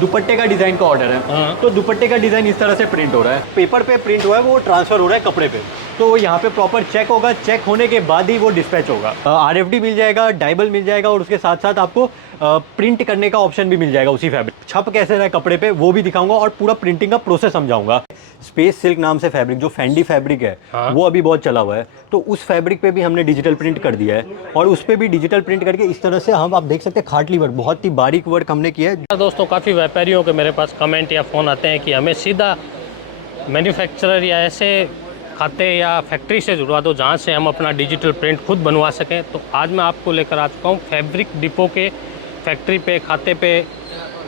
दुपट्टे का डिजाइन का ऑर्डर है। तो दुपट्टे का डिजाइन इस तरह से प्रिंट हो रहा है, पेपर पे प्रिंट हुआ है, वो ट्रांसफर हो रहा है कपड़े पे। तो यहाँ पे प्रॉपर चेक होगा, चेक होने के बाद ही वो डिस्पैच होगा। RFD मिल जाएगा, डाइबल मिल जाएगा और उसके साथ साथ आपको प्रिंट करने का ऑप्शन भी मिल जाएगा उसी फैब्रिक। छप कैसे रहा है कपड़े पे वो भी दिखाऊंगा और पूरा प्रिंटिंग का प्रोसेस समझाऊंगा। स्पेस सिल्क नाम से फैब्रिक, जो फेंडी फैब्रिक है वो अभी बहुत चला हुआ है, तो उस फैब्रिक पे भी हमने डिजिटल प्रिंट कर दिया है और उस पे भी डिजिटल प्रिंट करके इस तरह से हम, आप देख सकते हैं, खाटली वर्क, बहुत ही बारीक वर्क हमने किया है। दोस्तों काफ़ी व्यापारियों के मेरे पास कमेंट या फ़ोन आते हैं कि हमें सीधा मैन्युफैक्चरर या ऐसे खाते या फैक्ट्री से जुड़वा दो जहाँ से हम अपना डिजिटल प्रिंट खुद बनवा सकें। तो आज मैं आपको लेकर आ चुका हूँ फैब्रिक डिपो के फैक्ट्री पे, खाते पे,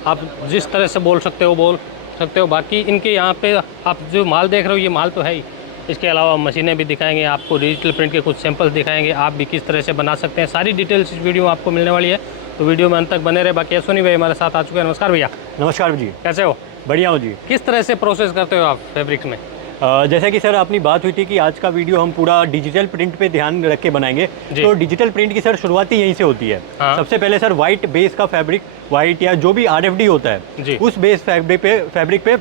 आप जिस तरह से बोल सकते हो। बाकी इनके यहाँ पे आप जो माल देख रहे हो ये माल तो है ही, इसके अलावा मशीनें भी दिखाएंगे, आपको डिजिटल प्रिंट के कुछ सैंपल्स दिखाएंगे, आप भी किस तरह से बना सकते हैं। सारी डिटेल्स इस वीडियो में आपको मिलने वाली है, तो वीडियो में अंत तक बने रहे। बाकी सोनी भाई हमारे साथ आ चुके हैं। नमस्कार भैया। नमस्कार जी, कैसे हो? बढ़िया हो जी। किस तरह से प्रोसेस करते हो आप फैब्रिक में? जैसा कि सर अपनी बात हुई थी कि आज का वीडियो हम पूरा डिजिटल प्रिंट पे ध्यान रख के बनाएंगे, तो डिजिटल प्रिंट की सर शुरुआत ही यहीं से होती है। सबसे पहले सर वाइट बेस का फैब्रिक, वाइट या जो भी RFD होता है उस बेस फैब्रिक पे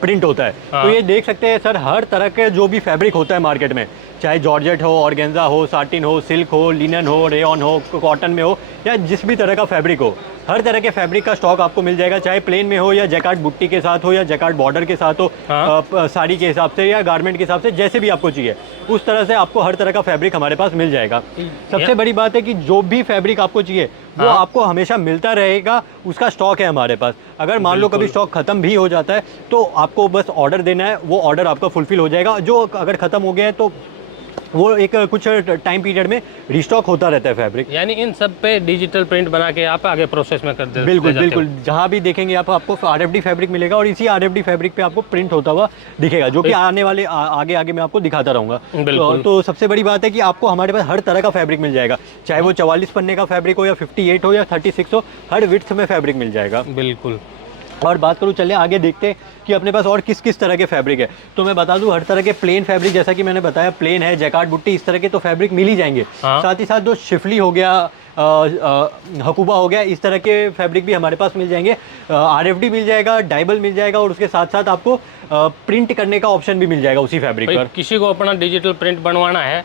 प्रिंट होता है। तो ये देख सकते हैं सर, हर तरह के जो भी फैब्रिक होता है मार्केट में, चाहे जॉर्जेट हो, ऑर्गेन्जा हो, साटिन हो, सिल्क हो, लिनन हो, रेयन हो, कॉटन में हो, या जिस भी तरह का फैब्रिक हो, हर तरह के फैब्रिक का स्टॉक आपको मिल जाएगा, चाहे प्लेन में हो या जैकार्ड बुट्टी के साथ हो या जैकार्ड बॉर्डर के साथ हो, साड़ी के हिसाब से या गारमेंट के हिसाब से, जैसे भी आपको चाहिए उस तरह से आपको हर तरह का फैब्रिक हमारे पास मिल जाएगा। सबसे बड़ी बात है कि जो भी फैब्रिक आपको चाहिए वो आपको हमेशा मिलता रहेगा, उसका स्टॉक है हमारे पास। अगर मान लो कभी स्टॉक खत्म भी हो जाता है तो आपको बस ऑर्डर देना है, वो ऑर्डर आपका फुलफिल हो जाएगा। जो अगर खत्म हो गया है तो वो एक कुछ टाइम पीरियड में रिस्टॉक होता रहता है फैब्रिक। यानी इन सब पे डिजिटल प्रिंट बना के आप आगे प्रोसेस में कर देते हो? बिल्कुल, जहाँ भी देखेंगे आपको RFD फैब्रिक मिलेगा और इसी RFD फैब्रिक पे आपको प्रिंट होता हुआ दिखेगा, जो कि आने वाले आगे मैं आपको दिखाता रहूँगा। तो सबसे बड़ी बात है कि आपको हमारे पास हर तरह का फैब्रिक मिल जाएगा, चाहे वो 44 पन्ने का फैब्रिक हो या 58 हो या 36 हो, हर विड्थ में फैब्रिक मिल जाएगा। बिल्कुल। और बात करूँ, चलिए आगे देखते हैं कि अपने पास और किस किस तरह के फैब्रिक है। तो मैं बता दूं, हर तरह के प्लेन फैब्रिक, जैसा कि मैंने बताया, प्लेन है, जैकार्ड बुट्टी, इस तरह के तो फैब्रिक मिल ही जाएंगे। साथ ही साथ जो शिफली हो गया, हकूबा हो गया, इस तरह के फैब्रिक भी हमारे पास मिल जाएंगे। RFD मिल जाएगा, डाइबल मिल जाएगा और उसके साथ साथ आपको प्रिंट करने का ऑप्शन भी मिल जाएगा उसी फैब्रिक पर। किसी को अपना डिजिटल प्रिंट बनवाना है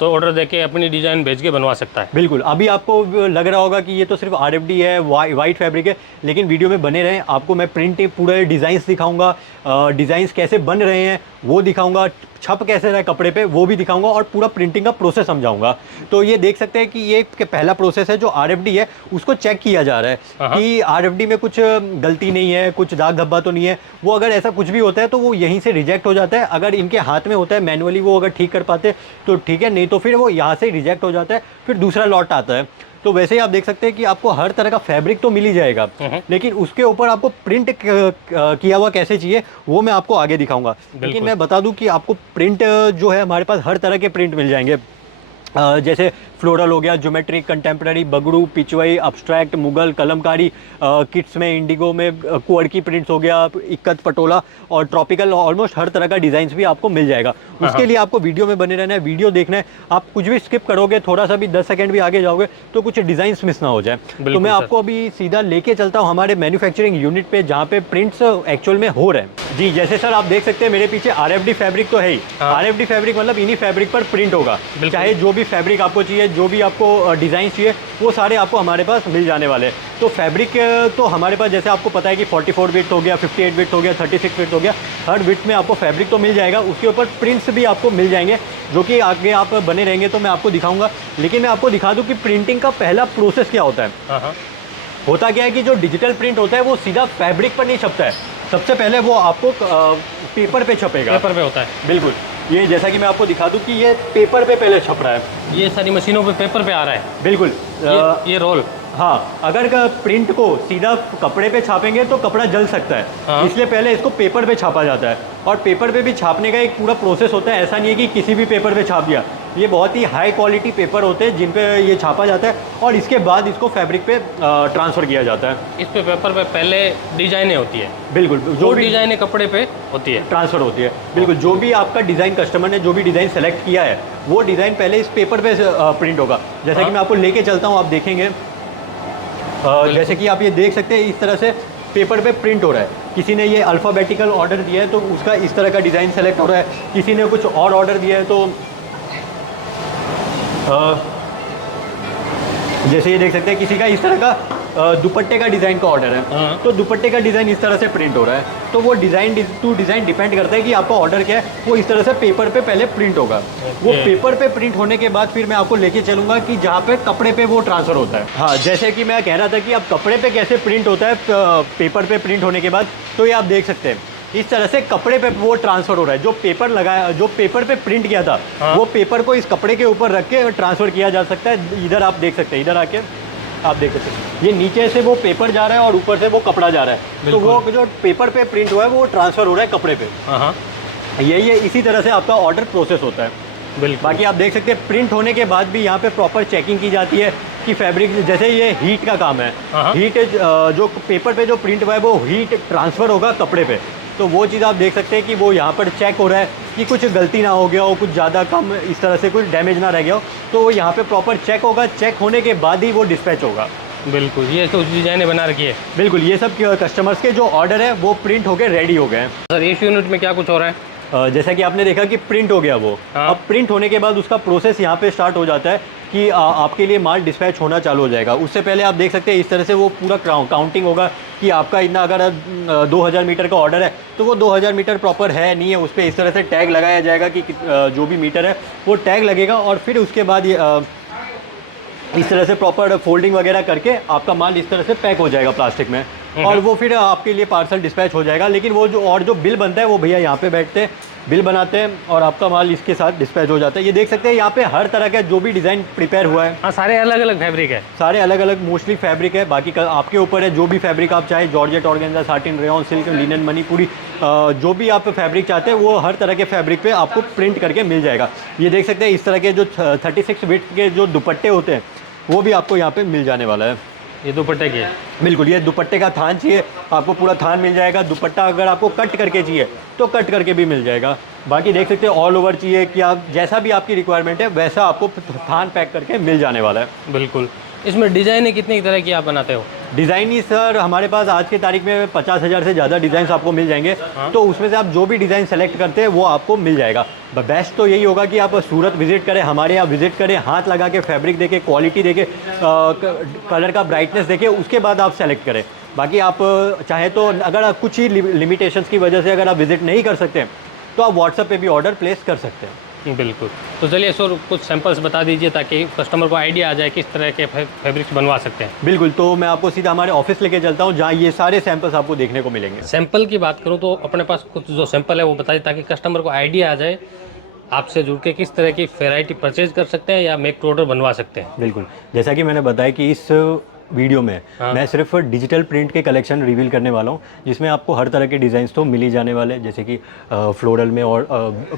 तो ऑर्डर देके अपनी डिज़ाइन भेज के बनवा सकता है। बिल्कुल। अभी आपको लग रहा होगा कि ये तो सिर्फ RFD है, वाइट फैब्रिक है, लेकिन वीडियो में बने रहें, आपको मैं प्रिंट पूरे डिज़ाइंस दिखाऊंगा, डिज़ाइंस कैसे बन रहे हैं वो दिखाऊंगा, छप कैसे रहा है कपड़े पे वो भी दिखाऊंगा और पूरा प्रिंटिंग का प्रोसेस समझाऊंगा। तो ये देख सकते हैं कि ये पहला प्रोसेस है, जो RFD है उसको चेक किया जा रहा है कि RFD में कुछ गलती नहीं है, कुछ दाग धब्बा तो नहीं है। वो अगर ऐसा कुछ भी होता है तो वो यहीं से रिजेक्ट हो जाता है। अगर इनके हाथ में होता है मैनुअली, वो अगर ठीक कर पाते तो ठीक है, नहीं तो फिर वो यहाँ से रिजेक्ट हो जाता है, फिर दूसरा लॉट आता है। तो वैसे ही आप देख सकते हैं कि आपको हर तरह का फैब्रिक तो मिल ही जाएगा, लेकिन उसके ऊपर आपको प्रिंट किया हुआ कैसे चाहिए वो मैं आपको आगे दिखाऊंगा। लेकिन मैं बता दूं कि आपको प्रिंट जो है, हमारे पास हर तरह के प्रिंट मिल जाएंगे, जैसे फ्लोरल हो गया, geometric, contemporary, Bagru, Pichwai, abstract, Mughal, Kalamkari, kids में इंडिगो में कुअड़की प्रिंट्स हो गया, इक्कत, पटोला और ट्रॉपिकल, ऑलमोस्ट हर तरह का डिज़ाइंस भी आपको मिल जाएगा। उसके लिए आपको वीडियो में बने रहना है, वीडियो देखना है। आप कुछ भी स्किप करोगे, थोड़ा सा भी 10 सेकंड भी आगे जाओगे तो कुछ डिज़ाइंस मिस ना हो जाए। तो मैं आपको अभी सीधा लेके चलता हूँ हमारे मैन्युफैक्चरिंग यूनिट पे, जहाँ पे प्रिंट्स एक्चुअल में हो रहे हैं। जी, जैसे सर आप देख सकते हैं मेरे पीछे RFD फैब्रिक तो है ही। RFD फैब्रिक मतलब इन्हीं फैब्रिक पर प्रिंट होगा, चाहे जो भी फैब्रिक आपको चाहिए, जो भी आपको डिज़ाइन चाहिए, वो सारे आपको हमारे पास मिल जाने वाले हैं। तो फैब्रिक तो हमारे पास, जैसे आपको पता है कि 44 विड्थ हो गया, 58 विड्थ हो गया, 36 विड्थ हो गया, हर विड्थ में आपको फैब्रिक तो मिल जाएगा, उसके ऊपर प्रिंट्स भी आपको मिल जाएंगे, जो कि आगे आप बने रहेंगे तो मैं आपको दिखाऊंगा। लेकिन मैं आपको दिखा दूँ कि प्रिंटिंग का पहला प्रोसेस क्या होता है। होता क्या है कि जो डिजिटल प्रिंट होता है वो सीधा फैब्रिक पर नहीं छपता है, सबसे पहले वो आपको पेपर पे छपेगा। पेपर पे होता है, बिल्कुल। ये जैसा कि मैं आपको दिखा दूं कि ये पेपर पे पहले छप रहा है, ये सारी मशीनों पे पेपर पे आ रहा है। बिल्कुल। ये रोल, हाँ, अगर प्रिंट को सीधा कपड़े पे छापेंगे तो कपड़ा जल सकता है, इसलिए पहले इसको पेपर पे छापा जाता है। और पेपर पे भी छापने का एक पूरा प्रोसेस होता है, ऐसा नहीं है कि किसी भी पेपर पे छाप दिया। ये बहुत ही हाई क्वालिटी पेपर होते हैं जिन पे ये छापा जाता है और इसके बाद इसको फैब्रिक पे ट्रांसफ़र किया जाता है। इस पे पेपर पे पहले डिजाइनें होती है। बिल्कुल, जो डिजाइनें कपड़े पे होती है, ट्रांसफ़र होती है। बिल्कुल, जो भी आपका डिज़ाइन, कस्टमर ने जो भी डिज़ाइन सेलेक्ट किया है वो डिज़ाइन पहले इस पेपर पे प्रिंट होगा। जैसा कि मैं आपको लेके चलता हूँ, आप देखेंगे, जैसे कि आप ये देख सकते हैं, इस तरह से पेपर पे प्रिंट हो रहा है। किसी ने ये अल्फ़ाबेटिकल ऑर्डर दिया है तो उसका इस तरह का डिज़ाइन सेलेक्ट हो रहा है, किसी ने कुछ और ऑर्डर दिया है तो जैसे ये देख सकते हैं किसी का इस तरह का दुपट्टे का डिज़ाइन का ऑर्डर है, तो दुपट्टे का डिज़ाइन इस तरह से प्रिंट हो रहा है। तो वो डिज़ाइन टू डिज़ाइन डिपेंड करता है कि आपका ऑर्डर क्या है। वो इस तरह से पेपर पे पहले प्रिंट होगा, वो पेपर पे प्रिंट होने के बाद फिर मैं आपको लेके चलूँगा कि जहाँ पे कपड़े पे वो ट्रांसफ़र होता है। हाँ, जैसे कि मैं कह रहा था कि अब कपड़े पे कैसे प्रिंट होता है पेपर पे प्रिंट होने के बाद, तो ये आप देख सकते हैं इस तरह से कपड़े पे वो ट्रांसफ़र हो रहा है। जो पेपर लगाया, जो पेपर पे प्रिंट किया था, वो पेपर को इस कपड़े के ऊपर रख के ट्रांसफ़र किया जा सकता है। इधर आप देख सकते हैं, इधर आके आप देख सकते हैं ये नीचे से वो पेपर जा रहा है और ऊपर से वो कपड़ा जा रहा है, तो वो जो पेपर पे प्रिंट हुआ है वो ट्रांसफ़र हो रहा है कपड़े पे। यही है, इसी तरह से आपका ऑर्डर प्रोसेस होता है। बिल्कुल। बाकी आप देख सकते हैं प्रिंट होने के बाद भी यहाँ पे प्रॉपर चेकिंग की जाती है कि फैब्रिक, जैसे ये हीट का काम है, हीट जो पेपर पे जो प्रिंट हुआ है वो हीट ट्रांसफ़र होगा कपड़े पे, तो वो चीज़ आप देख सकते हैं कि वो यहाँ पर चेक हो रहा है कि कुछ गलती ना हो गया हो, कुछ ज़्यादा कम इस तरह से कुछ डैमेज ना रह गया हो, तो वो यहाँ पे प्रॉपर चेक होगा। चेक होने के बाद ही वो डिस्पैच होगा। बिल्कुल, ये कुछ डिज़ाइनें बना रखी है। बिल्कुल, ये सब कस्टमर्स के जो ऑर्डर है वो प्रिंट होके रेडी हो गए हैं। सर इस यूनिट में क्या कुछ हो रहा है? जैसा कि आपने देखा कि प्रिंट हो गया वो, अब प्रिंट होने के बाद उसका प्रोसेस यहाँ पे स्टार्ट हो जाता है कि आपके लिए माल डिस्पैच होना चालू हो जाएगा। उससे पहले आप देख सकते हैं इस तरह से वो पूरा काउंटिंग होगा कि आपका इतना, अगर 2000 मीटर का ऑर्डर है तो वो 2000 मीटर प्रॉपर है नहीं है, उस पर इस तरह से टैग लगाया जाएगा कि जो भी मीटर है वो टैग लगेगा, और फिर उसके बाद ये इस तरह से प्रॉपर फोल्डिंग वगैरह करके आपका माल इस तरह से पैक हो जाएगा प्लास्टिक में, और वो फिर आपके लिए पार्सल डिस्पैच हो जाएगा। लेकिन वो जो बिल बनता है वो भैया यहाँ पे बैठते हैं, बिल बनाते हैं और आपका माल इसके साथ डिस्पैच हो जाता है। ये देख सकते हैं यहाँ पे हर तरह का जो भी डिज़ाइन प्रिपेयर हुआ है। हाँ, सारे अलग अलग फैब्रिक है, सारे अलग अलग मोस्टली फैब्रिक है। बाकी आपके ऊपर है, जो भी फैब्रिक आप चाहें, georgette, organza, satin, rayon, silk, linen, Manipuri, जो भी आप फैब्रिक चाहते हैं वो हर तरह के फैब्रिक पे आपको प्रिंट करके मिल जाएगा। ये देख सकते हैं इस तरह के जो 36 विड्थ के जो दुपट्टे होते हैं वो भी आपको यहाँ पे मिल जाने वाला है। ये दुपट्टे की है? बिल्कुल, ये दुपट्टे का थान चाहिए आपको, पूरा थान मिल जाएगा। दुपट्टा अगर आपको कट करके चाहिए तो कट करके भी मिल जाएगा। बाकी देख सकते हैं ऑल ओवर चाहिए कि आप जैसा भी आपकी रिक्वायरमेंट है वैसा आपको थान पैक करके मिल जाने वाला है। बिल्कुल। इसमें डिज़ाइनें कितनी तरह की आप बनाते हो? डिज़ाइन ही सर हमारे पास आज की तारीख में 50,000 से ज़्यादा डिज़ाइन आपको मिल जाएंगे। तो उसमें से आप जो भी डिज़ाइन सेलेक्ट करते हैं वो आपको मिल जाएगा। बेस्ट तो यही होगा कि आप सूरत विज़िट करें, हमारे यहाँ विज़िट करें, हाथ लगा के फैब्रिक देखें, क्वालिटी देखें, कलर का ब्राइटनेस देखें, उसके बाद आप सेलेक्ट करें। बाकी आप चाहे तो अगर आप कुछ ही लिमिटेशंस की वजह से अगर आप विज़िट नहीं कर सकते तो आप व्हाट्सएप पे भी ऑर्डर प्लेस कर सकते हैं। बिल्कुल। तो चलिए सर कुछ सैंपल्स बता दीजिए ताकि कस्टमर को आइडिया आ जाए किस तरह के फैब्रिक्स बनवा सकते हैं। बिल्कुल, तो मैं आपको सीधा हमारे ऑफिस लेके चलता हूँ जहाँ ये सारे सैंपल्स आपको देखने को मिलेंगे। सैंपल की बात करूँ तो अपने पास कुछ जो सैंपल है वो बताइए ताकि कस्टमर को आइडिया आ जाए आपसे जुड़ के किस तरह की वैरायटी परचेज कर सकते हैं या मेक टू ऑर्डर बनवा सकते हैं। बिल्कुल, जैसा कि मैंने बताया कि इस वीडियो में मैं सिर्फ डिजिटल प्रिंट के कलेक्शन रिवील करने वाला हूँ, जिसमें आपको हर तरह के डिज़ाइंस तो मिल ही जाने वाले हैं, जैसे कि फ्लोरल में और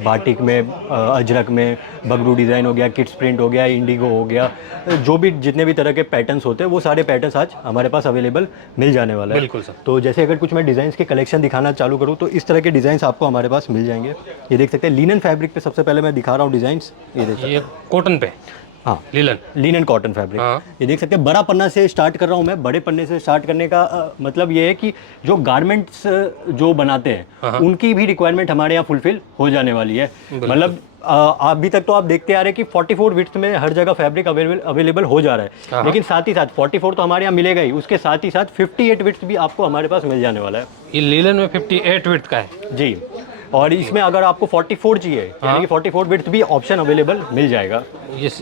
बाटिक में, अजरक में, बगरू डिज़ाइन हो गया, किड्स प्रिंट हो गया, इंडिगो हो गया, जो भी जितने भी तरह के पैटर्न्स होते हैं वो सारे पैटर्न्स आज हमारे पास अवेलेबल मिल जाने वाला है। बिल्कुल सर। तो जैसे अगर कुछ मैं डिज़ाइंस के कलेक्शन दिखाना चालू करूँ तो इस तरह के डिज़ाइंस आपको हमारे पास मिल जाएंगे। ये देख सकते हैं लिनन फैब्रिक पे सबसे पहले मैं दिखा रहा हूँ डिज़ाइंस। ये कॉटन पे, हाँ, लिनन कॉटन फैब्रिक। ये देख सकते हैं बड़ा पन्ना से स्टार्ट कर रहा हूँ मैं। बड़े पन्ने से स्टार्ट करने का मतलब ये है कि जो गारमेंट्स जो बनाते हैं उनकी भी रिक्वायरमेंट हमारे यहाँ फुलफिल हो जाने वाली है। मतलब अभी तक तो आप देखते आ रहे हैं कि 44 विड्थ में हर जगह फैब्रिक अवेलेबल हो जा रहा है, लेकिन साथ ही साथ 44 तो हमारे यहाँ मिलेगा ही, उसके साथ ही साथ 58 विड्थ भी आपको हमारे पास मिल जाने वाला है। ये लिनन में 58 विड्थ का है जी, और इसमें अगर आपको 44 चाहिए यानी कि 44 विड्थ भी ऑप्शन अवेलेबल मिल जाएगा।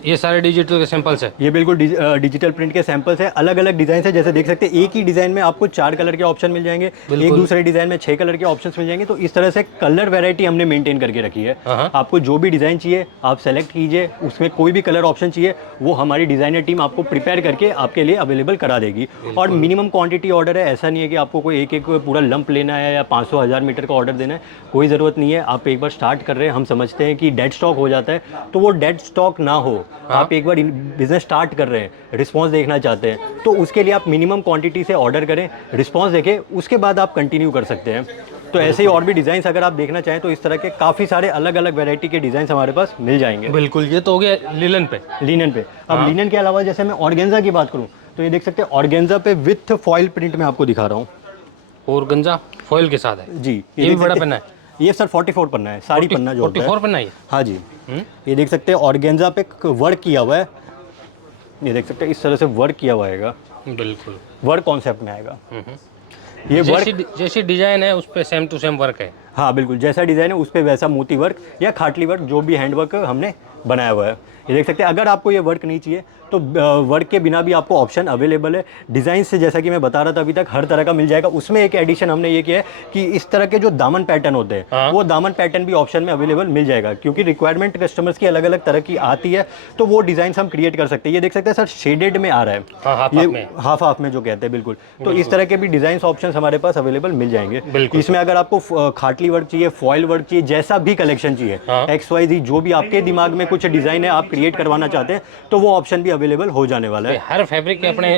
ये सारे डिजिटल के सैंपल्स है? ये बिल्कुल डिजिटल प्रिंट के सैंपल्स है। अलग अलग डिजाइन है, जैसे देख सकते हैं एक ही डिजाइन में आपको 4 कलर के ऑप्शन मिल जाएंगे, एक दूसरे डिजाइन में 6 कलर के ऑप्शंस मिल जाएंगे। तो इस तरह से कलर वैरायटी हमने मेंटेन करके रखी है। आपको जो भी डिजाइन चाहिए आप सेलेक्ट कीजिए, उसमें कोई भी कलर ऑप्शन चाहिए वो हमारी डिजाइनर टीम आपको प्रिपेयर करके आपके लिए अवेलेबल करा देगी। और मिनिमम क्वांटिटी ऑर्डर है, ऐसा नहीं है कि आपको कोई एक पूरा लंप लेना है या 500-1000 मीटर का ऑर्डर देना है, कोई ज़रूरत नहीं है। आप एक बार स्टार्ट कर रहे हैं, हम समझते हैं कि डेड स्टॉक हो जाता है, तो वो डेड स्टॉक ना हो। आप एक बार बिजनेस स्टार्ट कर रहे हैं, रिस्पांस देखना चाहते हैं, तो उसके लिए आप मिनिमम क्वांटिटी से ऑर्डर करें, रिस्पांस देखें, उसके बाद आप कंटिन्यू कर सकते हैं। तो ऐसे ही और भी डिज़ाइंस अगर आप देखना चाहें तो इस तरह के काफ़ी सारे अलग अलग वैरायटी के डिज़ाइंस हमारे पास मिल जाएंगे। बिल्कुल, ये तो हो गया लिनन पे। अब लिनन के अलावा जैसे मैं ऑर्गेन्जा की बात करूँ तो ये देख सकते हैं ऑर्गेन्जा पे विथ फॉइल प्रिंट में आपको दिखा रहा हूँ। और गंजा फॉइल के साथ है जी। ये भी बड़ा पन्ना है, ये सर 44 पन्ना है, साड़ी पन्ना जो होता है। 44 पन्ना है। हाँ जी। ये देख सकते हैं ऑर्गेन्जा पे वर्क किया हुआ है, ये देख सकते हैं इस तरह से वर्क किया हुआ आएगा, बिल्कुल वर्क कॉन्सेप्ट में आएगा। ये वर्क जैसी डिजाइन है उस पे सेम टू सेम वर्क है। हाँ बिल्कुल, जैसा डिज़ाइन है उस पर वैसा मोती वर्क या खाटली वर्क जो भी हैंड वर्क हमने बनाया हुआ है। ये देख सकते हैं। अगर आपको ये वर्क नहीं चाहिए तो वर्क के बिना भी आपको ऑप्शन अवेलेबल है। डिज़ाइन से जैसा कि मैं बता रहा था अभी तक हर तरह का मिल जाएगा। उसमें एक एडिशन हमने ये किया है कि इस तरह के जो दामन पैटर्न होते हैं वो दामन पैटर्न भी ऑप्शन में अवेलेबल मिल जाएगा, क्योंकि रिक्वायरमेंट कस्टमर्स की अलग अलग तरह की आती है, तो वो डिज़ाइन हम क्रिएट कर सकते हैं। ये देख सकते हैं सर शेडेड में आ रहा है, ये हाफ हाफ में जो कहते हैं, बिल्कुल। तो इस तरह के भी डिज़ाइन ऑप्शन हमारे पास अवेलेबल मिल जाएंगे। इसमें अगर आपको खाटली वर्क चाहिए, फॉइल वर्क चाहिए, जैसा भी कलेक्शन चाहिए, XYZ जो भी आपके दिमाग में कुछ डिज़ाइन है आप क्रिएट करवाना चाहते हैं, तो वो ऑप्शन भी अवेलेबल हो जाने वाला है। हर फैब्रिक के अपने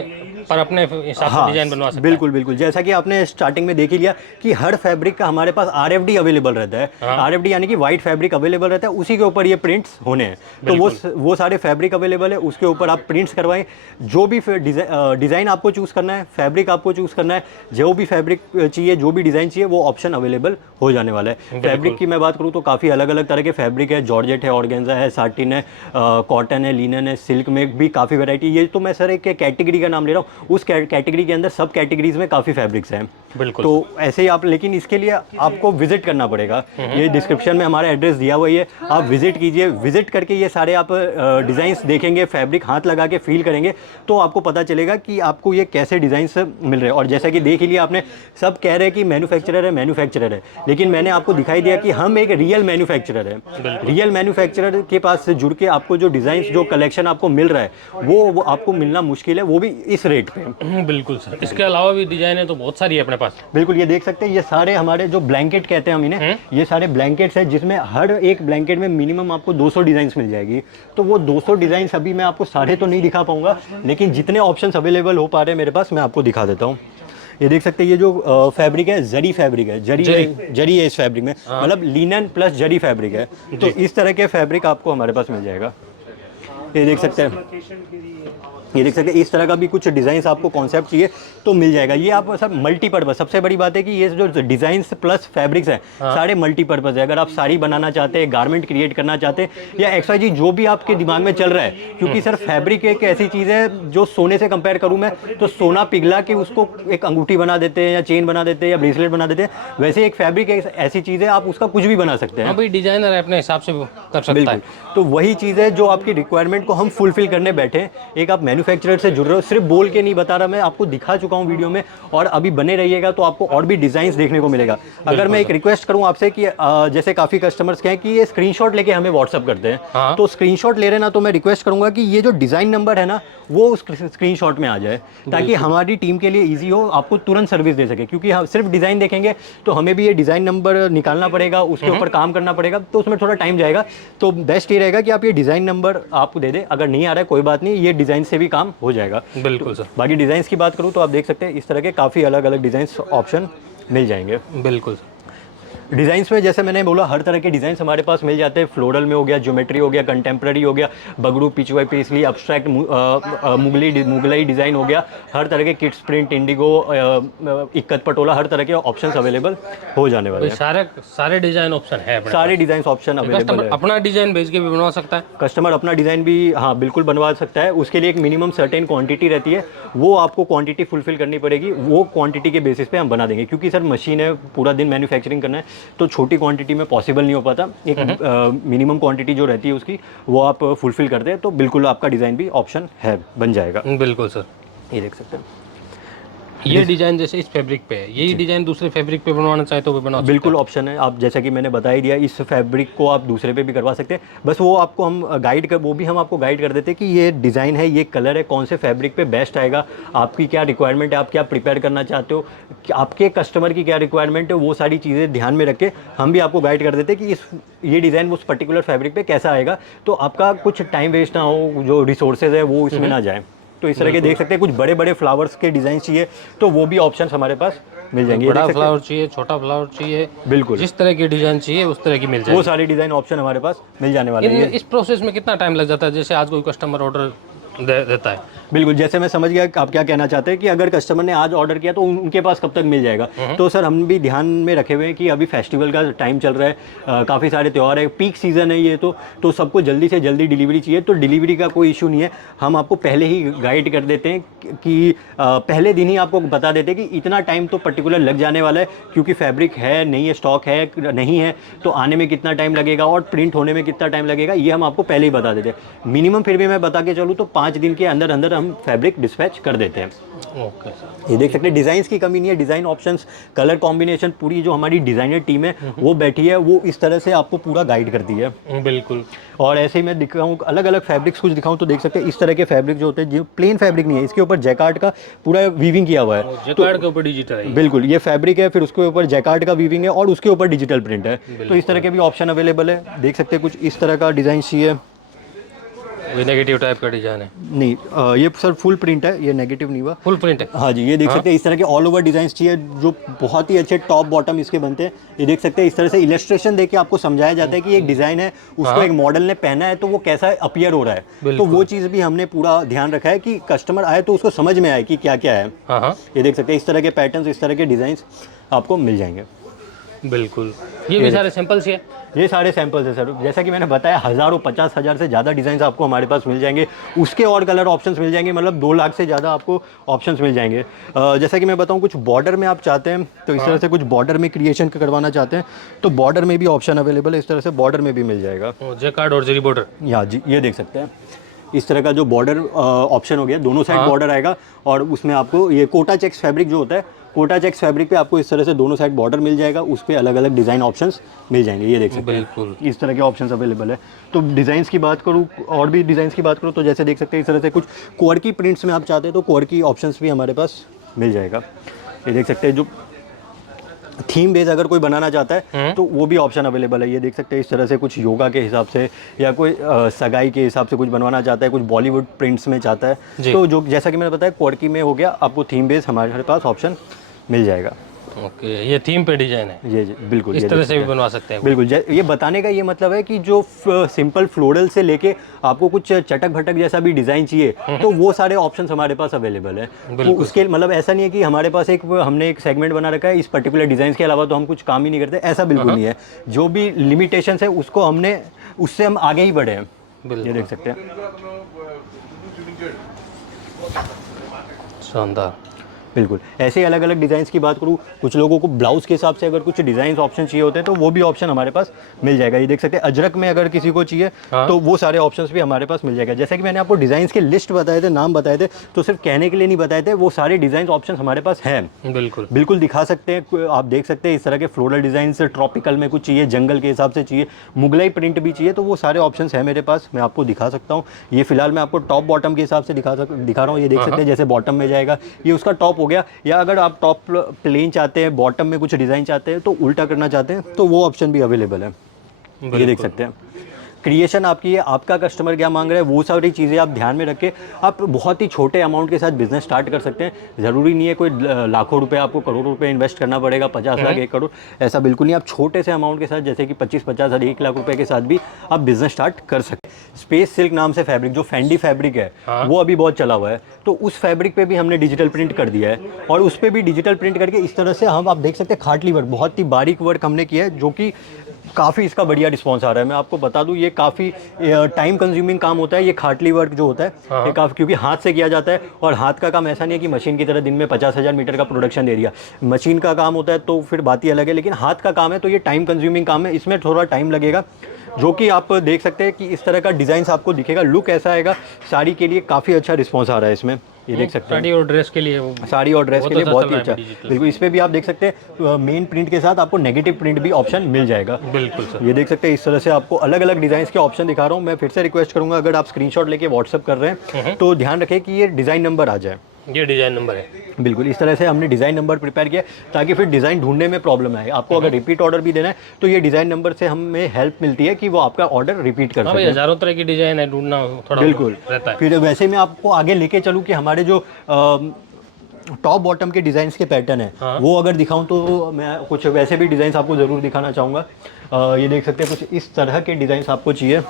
हिसाब से डिजाइन बनवा सकते हैं। बिल्कुल बिल्कुल, जैसा कि आपने स्टार्टिंग में देख ही लिया कि हर फैब्रिक का हमारे पास RFD अवेलेबल रहता है। RFD यानी कि वाइट फैब्रिक अवेलेबल रहता है, उसी के ऊपर ये प्रिंट्स होने हैं। तो वो सारे फैब्रिक अवेलेबल है, उसके ऊपर आप प्रिंट्स करवाएं। जो भी डिज़ाइन आपको चूज़ करना है, फैब्रिक आपको चूज़ करना है, जो भी फैब्रिक चाहिए, जो भी डिज़ाइन चाहिए, वो ऑप्शन अवेलेबल हो जाने वाला है। फैब्रिक की मैं बात करूँ तो काफ़ी अलग अलग तरह के फैब्रिक है, जॉर्जेट है, ऑर्गेन्जा है, साटिन है, कॉटन है, लिनन है, सिल्क में भी काफ़ी वैरायटी। ये तो मैं सर एक कैटेगरी का नाम ले रहा हूँ, उस कैटेगरी के अंदर सब कैटेगरीज में काफ़ी फैब्रिक्स हैं। बिल्कुल। तो ऐसे ही आप, लेकिन इसके लिए आपको विजिट करना पड़ेगा। ये डिस्क्रिप्शन में हमारा एड्रेस दिया हुआ ही है, आप विजिट कीजिए। विजिट करके ये सारे आप डिज़ाइंस देखेंगे, फैब्रिक हाथ लगा के फील करेंगे, तो आपको पता चलेगा कि आपको ये कैसे डिज़ाइंस मिल रहे हैं। और जैसा कि देख ही लिया आपने, सब कह रहे हैं कि मैन्युफैक्चरर है, लेकिन मैंने आपको दिखाई दिया कि हम एक रियल मैन्युफैक्चरर है। रियल मैन्युफैक्चरर के पास से जुड़ के आपको जो डिज़ाइंस, जो कलेक्शन आपको मिल रहा है, वो आपको मिलना मुश्किल है, वो भी इस रेट पे। बिल्कुल सर। इसके अलावा भी डिजाइन है तो बहुत सारी है अपने पास। बिल्कुल, ये देख सकते हैं, ये सारे हमारे जो ब्लैंकेट कहते हैं हम इन्हें, ये सारे ब्लैंकेट्स हैं, जिसमें हर एक ब्लैंकेट में मिनिमम आपको 200 डिज़ाइंस मिल जाएगी। तो वो 200 डिज़ाइंस अभी मैं आपको सारे तो नहीं दिखा पाऊंगा, लेकिन जितने ऑप्शंस अवेलेबल हो पा रहे हैं मेरे पास, मैं आपको दिखा देता हूँ। ये देख सकते हैं, ये जो फैब्रिक है, जरी फैब्रिक है, जरी है इस फैब्रिक में, मतलब लिनन प्लस जरी फैब्रिक है। तो इस तरह के फैब्रिक आपको हमारे पास मिल जाएगा। ये देख सकते हैं, इस तरह का भी कुछ डिज़ाइंस आपको कॉन्सेप्ट चाहिए तो मिल जाएगा। ये आप सब मल्टीपर्पज़, सबसे बड़ी बात है कि ये जो डिज़ाइंस प्लस फैब्रिक्स हैं सारे मल्टीपर्पज़ है। अगर आप साड़ी बनाना चाहते हैं, गारमेंट क्रिएट करना चाहते हैं, या XYZ जो भी आपके दिमाग में चल रहा है, क्योंकि सर फैब्रिक एक ऐसी चीज़ है जो सोने से कंपेयर करूँ मैं तो सोना पिघला के उसको एक अंगूठी बना देते हैं, या चेन बना देते हैं, या ब्रेसलेट बना देते हैं, वैसे एक फैब्रिक एक ऐसी चीज़ है आप उसका कुछ भी बना सकते हैं। अभी डिजाइनर अपने हिसाब से कर सकता है। तो वही चीज़ है जो आपकी रिक्वायरमेंट को हम फुलफिल करने बैठे हैं। एक आप मैन्युफैक्चरर से जुड़ रहे हो, सिर्फ बोल के नहीं बता रहा, मैं आपको दिखा चुका हूँ वीडियो में, और अभी बने रहिएगा तो आपको और भी डिज़ाइंस देखने को मिलेगा। अगर मैं एक रिक्वेस्ट करूँ आपसे कि जैसे काफ़ी कस्टमर्स कहें कि ये स्क्रीनशॉट लेके हमें व्हाट्सअप करते हैं, तो स्क्रीनशॉट ले रहे ना, तो मैं रिक्वेस्ट करूँगा कि ये जो डिज़ाइन नंबर है ना, वो उस स्क्रीनशॉट में आ जाए, ताकि हमारी टीम के लिए ईजी हो, आपको तुरंत सर्विस दे सके। क्योंकि हम सिर्फ डिज़ाइन देखेंगे तो हमें भी ये डिज़ाइन नंबर निकालना पड़ेगा, उसके ऊपर काम करना पड़ेगा, तो उसमें थोड़ा टाइम जाएगा। तो बेस्ट ये रहेगा कि आप ये डिज़ाइन नंबर आप दे दें। अगर नहीं आ रहा है कोई बात नहीं, ये डिज़ाइन से भी काम हो जाएगा। बिल्कुल सर। बाकी डिज़ाइंस की बात करूँ तो आप देख सकते हैं इस तरह के काफ़ी अलग अलग डिज़ाइंस ऑप्शन मिल जाएंगे। बिल्कुल। डिज़ाइंस में जैसे मैंने बोला हर तरह के डिज़ाइंस हमारे पास मिल जाते हैं। फ्लोरल में हो गया, ज्योमेट्री हो गया, कंटेम्प्रेरी हो गया, Bagru, Pichwai, paisley, abstract, Mughlai design हो गया, हर तरह के kids print, indigo, Ikat Patola, हर तरह के ऑप्शंस अवेलेबल हो जाने वाले हैं। सारे डिज़ाइन ऑप्शन है, सारे डिज़ाइन ऑप्शन अवेलेबल है। अपना डिज़ाइन भेज के भी बनवा सकता है कस्टमर, अपना डिज़ाइन भी हाँ बिल्कुल बनवा सकता है। उसके लिए एक मिनिमम सर्टेन क्वांटिटी रहती है, वो आपको क्वांटिटी फुलफिल करनी पड़ेगी। वो क्वांटिटी के बेसिस पे हम बना देंगे, क्योंकि सर मशीन है, पूरा दिन मैन्युफैक्चरिंग करना है, तो छोटी क्वांटिटी में पॉसिबल नहीं हो पाता। एक मिनिमम क्वांटिटी जो रहती है उसकी, वो आप फुलफिल कर दें तो बिल्कुल आपका डिज़ाइन भी ऑप्शन है, बन जाएगा। बिल्कुल सर। ये देख सकते हैं, ये डिज़ाइन जैसे इस फैब्रिक पे है, यही डिज़ाइन दूसरे फैब्रिक पे बनवाना चाहे तो भी बना सकते हैं। बिल्कुल ऑप्शन है। आप जैसा कि मैंने बता ही दिया, इस फैब्रिक को आप दूसरे पे भी करवा सकते हैं। बस वो आपको हम हम आपको गाइड कर देते हैं कि ये डिज़ाइन है, ये कलर है, कौन से फैब्रिक पे बेस्ट आएगा, आपकी क्या रिक्वायरमेंट है, आप क्या प्रिपेयर करना चाहते हो, आपके कस्टमर की क्या रिक्वायरमेंट है, वो सारी चीज़ें ध्यान में रख के हम भी आपको गाइड कर देते हैं कि ये डिज़ाइन उस पर्टिकुलर फैब्रिक पे कैसा आएगा, तो आपका कुछ टाइम वेस्ट ना हो, जो रिसोर्सेज है वो इसमें ना जाए। तो इस तरह के देख सकते हैं, कुछ बड़े बड़े फ्लावर्स के डिज़ाइन चाहिए तो वो भी ऑप्शंस हमारे पास मिल जाएंगे। बड़ा फ्लावर चाहिए, छोटा फ्लावर चाहिए, बिल्कुल जिस तरह की डिज़ाइन चाहिए उस तरह की मिल जाएगी। वो सारी डिज़ाइन ऑप्शन हमारे पास मिल जाने वाले हैं। इस प्रोसेस में कितना टाइम लग जाता है, जैसे आज कोई कस्टमर ऑर्डर देता है? बिल्कुल, जैसे मैं समझ गया कि आप क्या कहना चाहते हैं कि अगर कस्टमर ने आज ऑर्डर किया तो उनके पास कब तक मिल जाएगा। तो सर हम भी ध्यान में रखे हुए हैं कि अभी फेस्टिवल का टाइम चल रहा है, काफ़ी सारे त्यौहार है, पीक सीज़न है ये, तो सबको जल्दी से जल्दी डिलीवरी चाहिए। तो डिलीवरी का कोई इशू नहीं है, हम आपको पहले ही गाइड कर देते हैं कि पहले दिन ही आपको बता देते हैं कि इतना टाइम तो पर्टिकुलर लग जाने वाला है, क्योंकि फैब्रिक है नहीं है, स्टॉक है नहीं है, तो आने में कितना टाइम लगेगा और प्रिंट होने में कितना टाइम लगेगा, ये हम आपको पहले ही बता देते हैं। मिनिमम फिर भी मैं बता के चलूँ तो 5 दिन के अंदर अंदर हम फैब्रिक डिस्पैच कर देते हैं। Okay sir. ये देख सकते हैं, डिज़ाइंस की कमी नहीं है, डिज़ाइन ऑप्शंस, कलर कॉम्बिनेशन, पूरी जो हमारी डिज़ाइनर टीम है वो बैठी है, वो इस तरह से आपको पूरा गाइड करती है। बिल्कुल। और ऐसे ही मैं दिखाऊँ अलग अलग फैब्रिक्स कुछ दिखाऊँ तो देख सकते हैं इस तरह के फैब्रिक जो होते हैं, जो प्लेन फैब्रिक नहीं है, इसके ऊपर जैकार्ड का पूरा वीविंग किया हुआ है। जैकार्ड के ऊपर डिजिटल है। बिल्कुल, ये फैब्रिक है, फिर उसके ऊपर जैकार्ड का वीविंग है और उसके ऊपर डिजिटल प्रिंट है। तो इस तरह के भी ऑप्शन अवेलेबल है। देख सकते हैं कुछ इस तरह का डिज़ाइन चाहिए। ये नेगेटिव टाइप का डिजाइन है। नहीं, ये सर फुल प्रिंट है, ये नेगेटिव नहीं हुआ, फुल प्रिंट है। हाँ जी। ये देख सकते हैं इस तरह के ऑल ओवर डिजाइन चाहिए जो बहुत ही अच्छे टॉप बॉटम इसके बनते हैं। ये देख सकते हैं इस तरह से इलस्ट्रेशन देके आपको समझाया जाता है कि एक डिज़ाइन है, उसको एक मॉडल ने पहना है तो वो कैसा अपीयर हो रहा है। तो वो चीज़ भी हमने पूरा ध्यान रखा है कि कस्टमर आए तो उसको समझ में आए कि क्या क्या है। ये देख सकते हैं इस तरह के पैटर्न्स, इस तरह के डिज़ाइन आपको मिल जाएंगे। बिल्कुल, ये भी सारे सैंपल्स है। ये सारे सैंपल्स हैं सर, जैसा कि मैंने बताया, हज़ारों 50,000 से ज़्यादा डिज़ाइन आपको हमारे पास मिल जाएंगे। उसके और कलर ऑप्शंस मिल जाएंगे, मतलब 2 लाख से ज़्यादा आपको ऑप्शंस मिल जाएंगे। जैसा कि मैं बताऊं, कुछ बॉर्डर में आप चाहते हैं तो इस तरह से कुछ बॉर्डर में क्रिएशन करवाना चाहते हैं तो बॉर्डर में भी ऑप्शन अवेलेबल है, इस तरह से बॉर्डर में भी मिल जाएगा। जैकार्ड और जरी बॉर्डर, यहाँ जी ये देख सकते हैं इस तरह का जो बॉर्डर ऑप्शन हो गया, दोनों साइड बॉर्डर आएगा और उसमें आपको ये कोटा चेक्स फैब्रिक जो होता है, कोटा चेक्स फैब्रिक पे आपको इस तरह से दोनों साइड बॉर्डर मिल जाएगा, उस पर अलग अलग डिज़ाइन ऑप्शंस मिल जाएंगे। ये देख सकते हैं बिल्कुल इस तरह के ऑप्शंस अवेलेबल है। तो डिज़ाइंस की बात करूँ और भी डिज़ाइंस की बात करूँ तो जैसे देख सकते हैं इस तरह से कुछ क्वर्की प्रिंट्स में आप चाहते हैं तो क्वर्की ऑप्शंस भी हमारे पास मिल जाएगा। ये देख सकते हैं जो थीम बेस अगर कोई बनाना चाहता है तो वो भी ऑप्शन अवेलेबल है। ये देख सकते हैं इस तरह से कुछ योगा के हिसाब से या कोई सगाई के हिसाब से कुछ बनवाना चाहता है, कुछ बॉलीवुड प्रिंट्स में चाहता है तो जो जैसा कि मैंने बताया क्वर्की में हो गया, आपको थीम बेस हमारे पास ऑप्शन मिल जाएगा। ओके, ये थीम पे डिजाइन है। ये जी बिल्कुल, इस तरह से भी बनवा सकते हैं। बिल्कुल, ये बताने का ये मतलब है कि जो सिंपल फ्लोरल से लेके आपको कुछ चटक भटक जैसा भी डिज़ाइन चाहिए तो वो सारे ऑप्शंस हमारे पास अवेलेबल है। तो उसके मतलब ऐसा नहीं है कि हमारे पास हमने एक सेगमेंट बना रखा है इस पर्टिकुलर डिज़ाइन के अलावा तो हम कुछ काम ही नहीं करते, ऐसा बिल्कुल नहीं है। जो भी लिमिटेशंस है उसको हमने, उससे हम आगे ही बढ़े हैं। ये देख सकते हैं, शानदार। बिल्कुल ऐसे ही अलग अलग डिज़ाइंस की बात करूँ, कुछ लोगों को ब्लाउज़ के हिसाब से अगर कुछ डिज़ाइन ऑप्शन चाहिए होते हैं तो वो भी ऑप्शन हमारे पास मिल जाएगा। ये देख सकते हैं अजरक में अगर किसी को चाहिए तो वो सारे ऑप्शंस भी हमारे पास मिल जाएगा। जैसे कि मैंने आपको डिज़ाइंस के लिस्ट बताए थे, नाम बताए थे, तो सिर्फ कहने के लिए नहीं बताए थे, वो सारे डिज़ाइन ऑप्शन हमारे पास हैं। बिल्कुल बिल्कुल दिखा सकते हैं, आप देख सकते हैं इस तरह के फ्लोरल डिज़ाइन, ट्रॉपिकल में कुछ चाहिए, जंगल के हिसाब से चाहिए, मुगलाई प्रिंट भी चाहिए, तो वो सारे ऑप्शन है मेरे पास, मैं आपको दिखा सकता हूँ। ये फिलहाल मैं आपको टॉप बॉटम के हिसाब से दिखा रहा हूँ। ये देख सकते हैं जैसे बॉटम में जाएगा ये उसका टॉप हो गया, या अगर आप टॉप प्लेन चाहते हैं, बॉटम में कुछ डिज़ाइन चाहते हैं तो उल्टा करना चाहते हैं तो वो ऑप्शन भी अवेलेबल है। ये देख सकते हैं क्रिएशन आपकी है, आपका कस्टमर क्या मांग रहा है वो सारी चीज़ें आप ध्यान में रख के आप बहुत ही छोटे अमाउंट के साथ बिजनेस स्टार्ट कर सकते हैं। ज़रूरी नहीं है कोई लाखों रुपए आपको करोड़ों रुपए इन्वेस्ट करना पड़ेगा, 50 लाख 1 करोड़, ऐसा बिल्कुल नहीं। आप छोटे से अमाउंट के साथ जैसे कि 25-50 हज़ार 1 लाख रुपए के साथ भी आप बिजनेस स्टार्ट कर सकते हैं। स्पेस सिल्क नाम से फैब्रिक, जो फेंडी फैब्रिक है वो अभी बहुत चला हुआ है, तो उस फैब्रिक पे भी हमने डिजिटल प्रिंट कर दिया है और उस पर भी डिजिटल प्रिंट करके इस तरह से हम, आप देख सकते हैं खाटली वर्क, बहुत ही बारीक वर्क हमने किया है जो कि काफ़ी इसका बढ़िया रिस्पांस आ रहा है। मैं आपको बता दूं ये काफ़ी टाइम कंज्यूमिंग काम होता है ये खाटली वर्क जो होता है, ये काफ़ी, क्योंकि हाथ से किया जाता है और हाथ का काम ऐसा नहीं है कि मशीन की तरह दिन में 50,000 मीटर का प्रोडक्शन दे दिया। मशीन का काम होता है तो फिर बात ही अलग है, लेकिन हाथ का काम है तो ये टाइम कंज्यूमिंग काम है, इसमें थोड़ा टाइम लगेगा। जो कि आप देख सकते हैं कि इस तरह का डिज़ाइन आपको दिखेगा, लुक ऐसा आएगा। साड़ी के लिए काफ़ी अच्छा रिस्पॉन्स आ रहा है इसमें, ये देख सकते हैं। साड़ी और ड्रेस के लिए, साड़ी और ड्रेस के लिए बहुत ही अच्छा, बिल्कुल। इस पर भी आप देख सकते हैं मेन प्रिंट के साथ आपको नेगेटिव प्रिंट भी ऑप्शन मिल जाएगा। बिल्कुल सर, ये देख सकते हैं इस तरह से आपको अलग अलग डिज़ाइन के ऑप्शन दिखा रहा हूँ। मैं फिर से रिक्वेस्ट करूँगा अगर आप स्क्रीनशॉट लेके व्हाट्सअप कर रहे हैं तो ध्यान रखें कि ये डिज़ाइन नंबर आ जाए। ये डिज़ाइन नंबर है, बिल्कुल इस तरह से हमने डिज़ाइन नंबर प्रिपेयर किया ताकि फिर डिज़ाइन ढूंढने में प्रॉब्लम आए। आपको अगर रिपीट ऑर्डर भी देना है तो ये डिज़ाइन नंबर से हमें हेल्प मिलती है कि वो आपका ऑर्डर रिपीट कर सके। हज़ारों तरह की डिज़ाइन है, ढूंढना थोड़ा बिल्कुल रहता है। फिर वैसे मैं आपको आगे लेके चलूँ कि हमारे जो टॉप बॉटम के डिज़ाइंस के पैटर्न है वो अगर दिखाऊं तो मैं कुछ वैसे भी डिज़ाइंस आपको ज़रूर दिखाना चाहूँगा। ये देख सकते हैं कुछ इस तरह के डिज़ाइंस आपको चाहिए।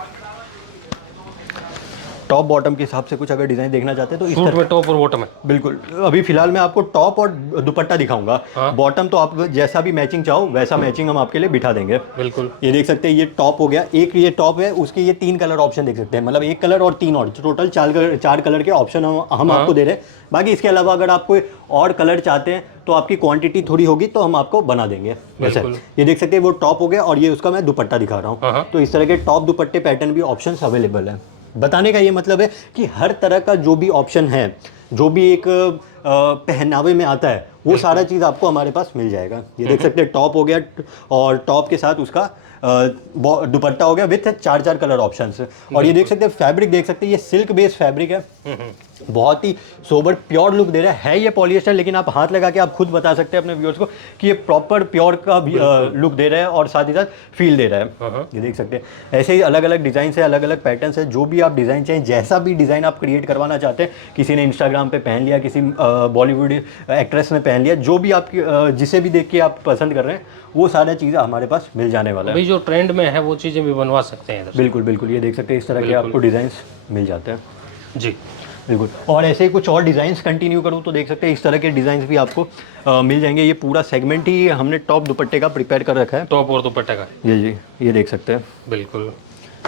टॉप बॉटम के हिसाब से कुछ अगर डिज़ाइन देखना चाहते हैं तो इस सूट तरह में टॉप और बॉटम है। बिल्कुल। अभी फिलहाल मैं आपको टॉप और दुपट्टा दिखाऊंगा, हाँ। बॉटम तो आप जैसा भी मैचिंग चाहो वैसा मैचिंग हम आपके लिए बिठा देंगे। बिल्कुल। ये देख सकते हैं, ये टॉप हो गया, एक ये टॉप है, उसके ये 3 कलर ऑप्शन देख सकते हैं, मतलब 1 कलर और 3 और, टोटल 4 कलर के ऑप्शन हम हाँ। आपको दे रहे हैं। बाकी इसके अलावा अगर आप कोई और कलर चाहते हैं तो आपकी क्वांटिटी थोड़ी होगी तो हम आपको बना देंगे। वैसे ये देख सकते हैं वो टॉप हो गया, और ये उसका मैं दुपट्टा दिखा रहा हूँ। हाँ। तो इस तरह के टॉप दुपट्टे पैटर्न भी ऑप्शंस अवेलेबल है। बताने का ये मतलब है कि हर तरह का जो भी ऑप्शन है, जो भी एक पहनावे में आता है, वो सारा चीज़ आपको हमारे पास मिल जाएगा। ये देख सकते हैं टॉप हो गया, और टॉप के साथ उसका दुपट्टा हो गया विथ 4 कलर ऑप्शंस। और ये देख सकते हैं फैब्रिक, देख सकते हैं ये सिल्क बेस्ड फैब्रिक है, बहुत ही सोबर प्योर लुक दे रहा है ये पॉलिएस्टर, लेकिन आप हाथ लगा के आप खुद बता सकते हैं अपने व्यूअर्स को कि ये प्रॉपर प्योर का लुक दे रहा है और साथ ही साथ फील दे रहा है। ये देख सकते हैं ऐसे ही अलग अलग डिज़ाइन है, अलग अलग पैटर्न्स है, जो भी आप डिज़ाइन चाहें, जैसा भी डिज़ाइन आप क्रिएट करवाना चाहते हैं, किसी ने इंस्टाग्राम पे पहन लिया, किसी बॉलीवुड एक्ट्रेस ने पहन लिया, जो भी आप जिसे भी देख के आप पसंद कर रहे हैं वो सारा चीज़ हमारे पास मिल जाने वाला है। भाई जो ट्रेंड में है वो चीज़ें भी बनवा सकते हैं इधर से। बिल्कुल बिल्कुल, ये देख सकते हैं इस तरह के आपको डिज़ाइंस मिल जाते हैं। जी बिल्कुल। और ऐसे ही कुछ और डिज़ाइंस कंटिन्यू करूँ तो देख सकते हैं इस तरह के डिज़ाइंस भी आपको मिल जाएंगे। ये पूरा सेगमेंट ही हमने टॉप दुपट्टे का प्रिपेयर कर रखा है। टॉप और दुपट्टे का। जी, ये देख सकते हैं। बिल्कुल।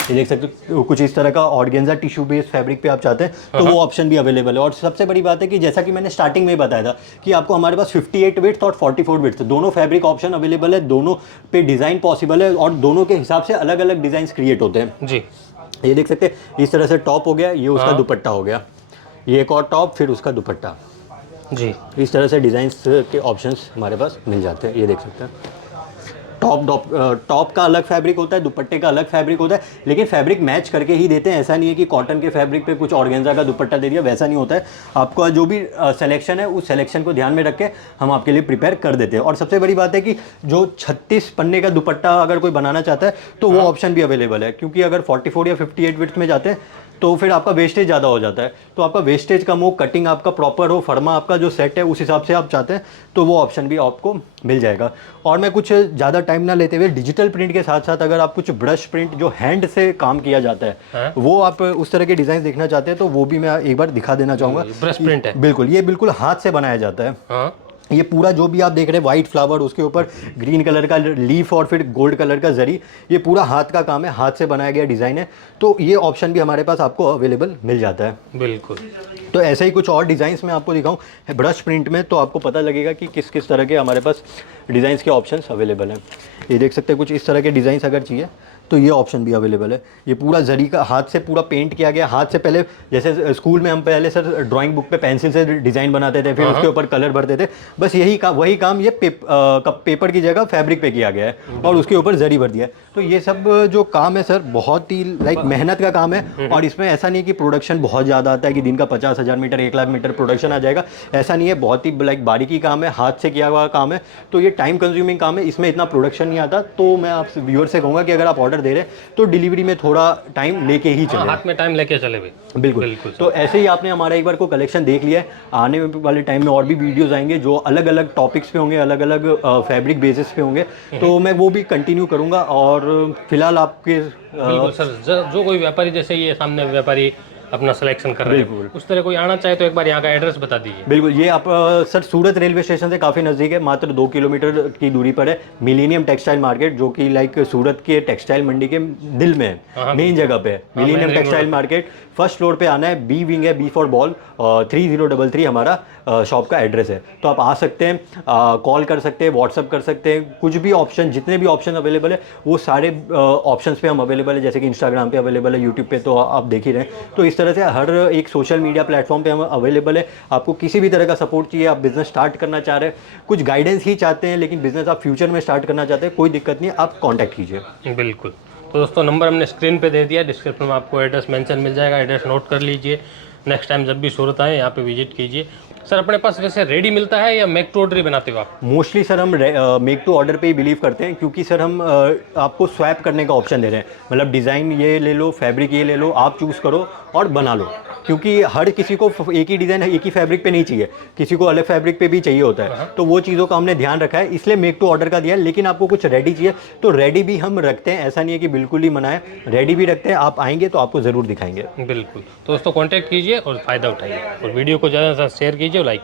ये देख सकते हो कुछ इस तरह का ऑर्गेन्जा टिश्यू बेस्ड फैब्रिक पे आप चाहते हैं तो वो ऑप्शन भी अवेलेबल है। और सबसे बड़ी बात है कि जैसा कि मैंने स्टार्टिंग में बताया था कि आपको हमारे पास 58 विड्थ और 44 विड्थ दोनों फैब्रिक ऑप्शन अवेलेबल है, दोनों पे डिज़ाइन पॉसिबल है और दोनों के हिसाब से अलग अलग डिज़ाइन क्रिएट होते हैं। जी, ये देख सकते हैं इस तरह से टॉप हो गया, ये उसका दुपट्टा हो गया, ये एक और टॉप, फिर उसका दुपट्टा। जी, इस तरह से डिज़ाइंस के ऑप्शंस हमारे पास मिल जाते हैं। ये देख सकते हैं टॉप का अलग फैब्रिक होता है, दुपट्टे का अलग फैब्रिक होता है, लेकिन फैब्रिक मैच करके ही देते हैं। ऐसा नहीं है कि कॉटन के फैब्रिक पे कुछ ऑर्गेन्जा का दुपट्टा दे दिया, वैसा नहीं होता है। आपका जो भी सिलेक्शन है उस सिलेक्शन को ध्यान में रख के हम आपके लिए प्रिपेयर कर देते हैं। और सबसे बड़ी बात है कि जो 36 पन्ने का दुपट्टा अगर कोई बनाना चाहता है तो वो ऑप्शन भी अवेलेबल है, क्योंकि अगर 44 या 58 विड्थ में जाते हैं तो फिर आपका वेस्टेज ज़्यादा हो जाता है। तो आपका वेस्टेज कम हो, कटिंग आपका प्रॉपर हो, फर्मा आपका जो सेट है उस हिसाब से आप चाहते हैं तो वो ऑप्शन भी आपको मिल जाएगा। और मैं कुछ ज़्यादा टाइम ना लेते हुए डिजिटल प्रिंट के साथ साथ अगर आप कुछ ब्रश प्रिंट जो हैंड से काम किया जाता है वो आप उस तरह के डिज़ाइन देखना चाहते हैं तो वो भी मैं एक बार दिखा देना चाहूँगा। ब्रश प्रिंट है। बिल्कुल, ये बिल्कुल हाथ से बनाया जाता है। ये पूरा जो भी आप देख रहे हैं वाइट फ्लावर, उसके ऊपर ग्रीन कलर का लीफ और फिर गोल्ड कलर का जरी, ये पूरा हाथ का काम है, हाथ से बनाया गया डिज़ाइन है। तो ये ऑप्शन भी हमारे पास आपको अवेलेबल मिल जाता है। बिल्कुल। तो ऐसे ही कुछ और डिज़ाइंस मैं आपको दिखाऊं ब्रश प्रिंट में, तो आपको पता लगेगा कि किस किस तरह के हमारे पास डिज़ाइंस के ऑप्शंस अवेलेबल हैं। ये देख सकते हैं कुछ इस तरह के डिज़ाइंस अगर चाहिए तो ये ऑप्शन भी अवेलेबल है। ये पूरा जरी का हाथ से पूरा पेंट किया गया, हाथ से पहले जैसे स्कूल में हम पहले सर ड्राइंग बुक पे पेंसिल से डिज़ाइन बनाते थे, फिर उसके ऊपर कलर भरते थे, बस वही काम ये पेपर की जगह फैब्रिक पे किया गया है और उसके ऊपर जरी भर दिया है। तो ये सब जो काम है सर बहुत ही मेहनत का काम है। और इसमें ऐसा नहीं है कि प्रोडक्शन बहुत ज़्यादा आता है कि दिन का 50,000 मीटर 1 लाख मीटर प्रोडक्शन आ जाएगा, ऐसा नहीं है। बहुत ही बारीकी काम है, हाथ से किया हुआ काम है, तो ये टाइम कंज्यूमिंग काम है, इसमें इतना प्रोडक्शन नहीं आता। तो मैं आपसे व्यूअर से कहूँगा कि अगर आप ऑर्डर दे रहे हैं तो डिलीवरी में थोड़ा टाइम लेके ही चले, हाथ में टाइम लेके चले भाई। बिल्कुल। तो ऐसे ही आपने हमारा एक बार को कलेक्शन देख लिया है, आने वाले टाइम में और भी वीडियोस आएंगे जो अलग अलग टॉपिक्स पे होंगे, अलग अलग फैब्रिक बेसिस पे होंगे, तो मैं वो भी कंटिन्यू करूँगा। और फिलहाल आपके बिल्कुल सर, जो कोई व्यापारी जैसे ये सामने व्यापारी अपना सिलेक्शन कर रहे हैं, उस तरह कोई आना चाहे तो एक बार यहाँ का एड्रेस बता दीजिए। बिल्कुल, ये आप सर सूरत रेलवे स्टेशन से काफ़ी नज़दीक है, मात्र 2 किलोमीटर की दूरी पर है मिलेनियम टेक्सटाइल मार्केट, जो कि लाइक सूरत के टेक्सटाइल मंडी के दिल में है, मेन जगह पे है millennium textile market. First floor पे आना है, बी विंग है, बी फॉर बॉल, 3033 हमारा शॉप का एड्रेस है। तो आप आ सकते हैं, कॉल कर सकते हैं, व्हाट्सअप कर सकते हैं, कुछ भी ऑप्शन, जितने भी ऑप्शन अवेलेबल है वो सारे ऑप्शंस पे हम अवेलेबल है, जैसे कि इंस्टाग्राम पे अवेलेबल है, यूट्यूब पे तो आप देख ही रहे हैं। तो इस तरह से हर एक सोशल मीडिया प्लेटफॉर्म पे हम अवेलेबल है। आपको किसी भी तरह का सपोर्ट चाहिए, आप बिजनेस स्टार्ट करना चाह रहे हैं, कुछ गाइडेंस ही चाहते हैं, लेकिन बिजनेस आप फ्यूचर में स्टार्ट करना चाहते हैं, कोई दिक्कत नहीं है, आप कॉन्टैक्ट कीजिए। बिल्कुल। तो दोस्तों नंबर हमने स्क्रीन पे दे दिया, डिस्क्रिप्शन में आपको एड्रेस मेंशन मिल जाएगा, एड्रेस नोट कर लीजिए। नेक्स्ट टाइम जब भी सूरत आए यहाँ पे विजिट कीजिए। सर अपने पास वैसे रेडी मिलता है या मेक टू ऑर्डर ही बनाते हो आप? मोस्टली सर हम मेक टू ऑर्डर पे ही बिलीव करते हैं, क्योंकि सर हम आपको स्वैप करने का ऑप्शन दे रहे हैं, मतलब डिज़ाइन ये ले लो, फैब्रिक ये ले लो, आप चूज़ करो और बना लो। क्योंकि हर किसी को एक ही डिज़ाइन एक ही फैब्रिक पे नहीं चाहिए, किसी को अलग फैब्रिक पे भी चाहिए होता है, तो वो चीज़ों का हमने ध्यान रखा है, इसलिए मेक टू ऑर्डर का दिया है। लेकिन आपको कुछ रेडी चाहिए तो रेडी भी हम रखते हैं, ऐसा नहीं है कि बिल्कुल ही मना है, रेडी भी रखते हैं। आप आएंगे तो आपको ज़रूर दिखाएंगे। बिल्कुल, तो दोस्तों कांटेक्ट कीजिए और फ़ायदा उठाइए, और वीडियो को ज़्यादा से ज़्यादा शेयर कीजिए और लाइक